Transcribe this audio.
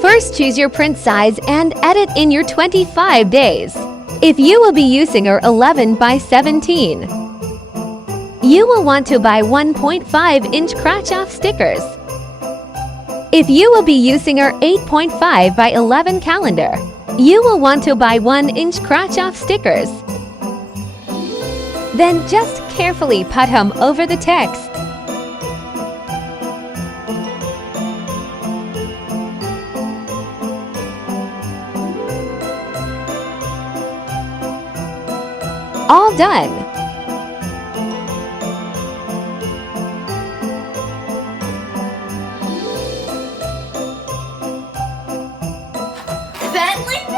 First, choose your print size and edit in your 25 days. If you will be using our 11 by 17, you will want to buy 1.5-inch scratch-off stickers. If you will be using our 8.5 by 11 calendar, you will want to buy 1-inch scratch-off stickers. Then just carefully put them over the text. All done! Bentley